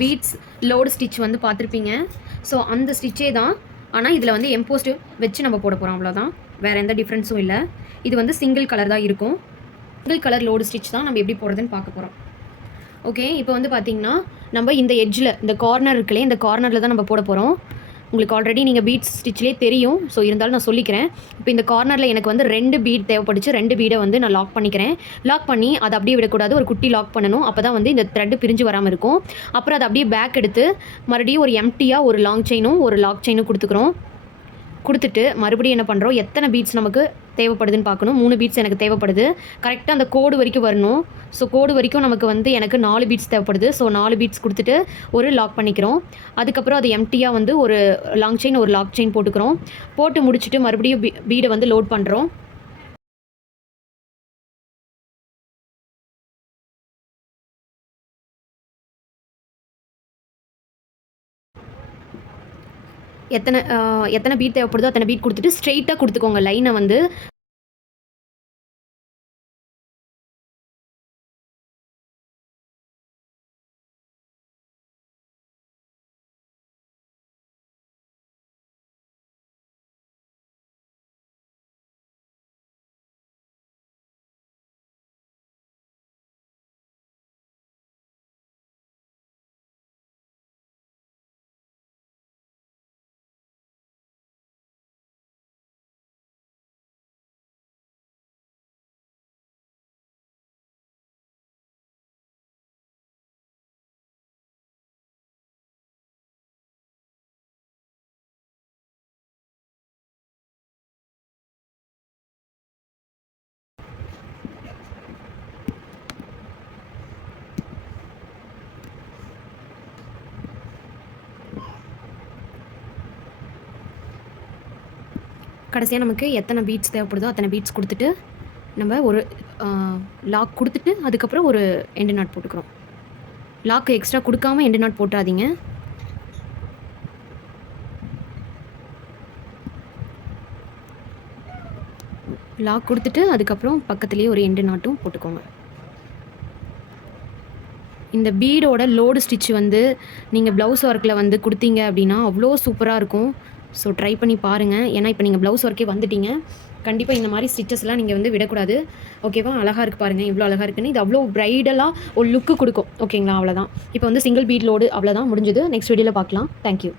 Beads load stitch வந்து பார்த்துருப்பீங்க. So அந்த ஸ்டிச்சே தான். ஆனால் இதில் வந்து எம்போஸ்ட் வச்சு நம்ம போட போகிறோம், அவ்வளோதான். வேறு எந்த டிஃப்ரென்ஸும் இல்லை. இது வந்து சிங்கிள் கலர் தான் இருக்கும். சிங்கிள் கலர் லோடு ஸ்டிச் தான் நம்ம எப்படி போடுறதுன்னு பார்க்க போகிறோம். ஓகே, இப்போ வந்து பார்த்திங்கன்னா நம்ம இந்த எட்ஜில், இந்த கார்னர் இருக்குல்லையே, இந்த கார்னரில் தான் நம்ம போட போகிறோம். உங்களுக்கு ஆல்ரெடி நீங்கள் பீட்ஸ் ஸ்டிச்லேயே தெரியும். ஸோ இருந்தாலும் நான் சொல்லிக்கிறேன். இப்போ இந்த கார்னரில் எனக்கு வந்து 2 பீட் தேவைப்படுச்சு. 2 பீடை வந்து நான் லாக் பண்ணிக்கிறேன். லாக் பண்ணி அதை அப்படியே விடக்கூடாது, ஒரு குட்டி லாக் பண்ணணும். அப்போ தான் வந்து இந்த த்ரெட்டு பிரிஞ்சு வராமல் இருக்கும். அப்புறம் அதை அப்படியே பேக் எடுத்து மறுபடியும் ஒரு எம்டியாக ஒரு லாங் செயினும் ஒரு லாக் செயினும் கொடுத்துட்டு மறுபடியும் என்ன பண்ணுறோம், எத்தனை பீட்ஸ் நமக்கு தேவைப்படுதுன்னு பார்க்கணும். 3 பீட்ஸ் எனக்கு தேவைப்படுது. கரெக்டாக அந்த கோடு வரைக்கும் வரணும். ஸோ கோடு வரைக்கும் நமக்கு வந்து எனக்கு 4 பீட்ஸ் தேவைப்படுது. ஸோ 4 பீட்ஸ் கொடுத்துட்டு ஒரு லாக் பண்ணிக்கிறோம். அதுக்கப்புறம் அது எம்டியாக வந்து ஒரு லாங் செயின் ஒரு லாக் செயின் போட்டுக்கிறோம். போட்டு முடிச்சுட்டு மறுபடியும் பீடை வந்து லோட் பண்ணுறோம். எத்தனை பீட் தேவைப்படுதோ அத்தனை பீட் கொடுத்துட்டு ஸ்ட்ரெயிட்டாக கொடுத்துக்கோங்க லைனை வந்து. கடைசியாக நமக்கு எத்தனை பீட்ஸ் தேவைப்படுதோ அத்தனை பீட்ஸ் கொடுத்துட்டு நம்ம ஒரு லாக் கொடுத்துட்டு அதுக்கப்புறம் ஒரு எண்டு நாட் போட்டுக்கிறோம். லாக் எக்ஸ்ட்ரா கொடுக்காம எண்டு நாட் போட்டாதீங்க. லாக் கொடுத்துட்டு அதுக்கப்புறம் பக்கத்துலேயே ஒரு எண்டு நாட்டும் போட்டுக்கோங்க. இந்த பீடோட லோடு ஸ்டிச் வந்து நீங்கள் ப்ளவுஸ் ஒர்க்கில் வந்து கொடுத்தீங்க அப்படின்னா அவ்வளோ சூப்பராக இருக்கும். ஸோ ட்ரை பண்ணி பாருங்கள். ஏன்னா இப்போ நீங்கள் ப்ளவுஸ் ஒர்க்கே வந்துட்டீங்க. கண்டிப்பாக இந்த மாதிரி ஸ்டிச்சஸ்லாம் நீங்கள் வந்து விடக்கூடாது. ஓகேவா? அழகாக இருக்குது பாருங்கள், இவ்வளோ அழகாக இருக்குன்னு. இது அவ்வளோ ப்ரைடலாக ஒரு லுக்கு கொடுக்கும். ஓகேங்களா? அவ்வளோதான். இப்போ வந்து சிங்கிள் பீட் லோடு அவ்வளோதான் முடிஞ்சுது. நெக்ஸ்ட் வீடியோவில் பார்க்கலாம். தேங்க்யூ.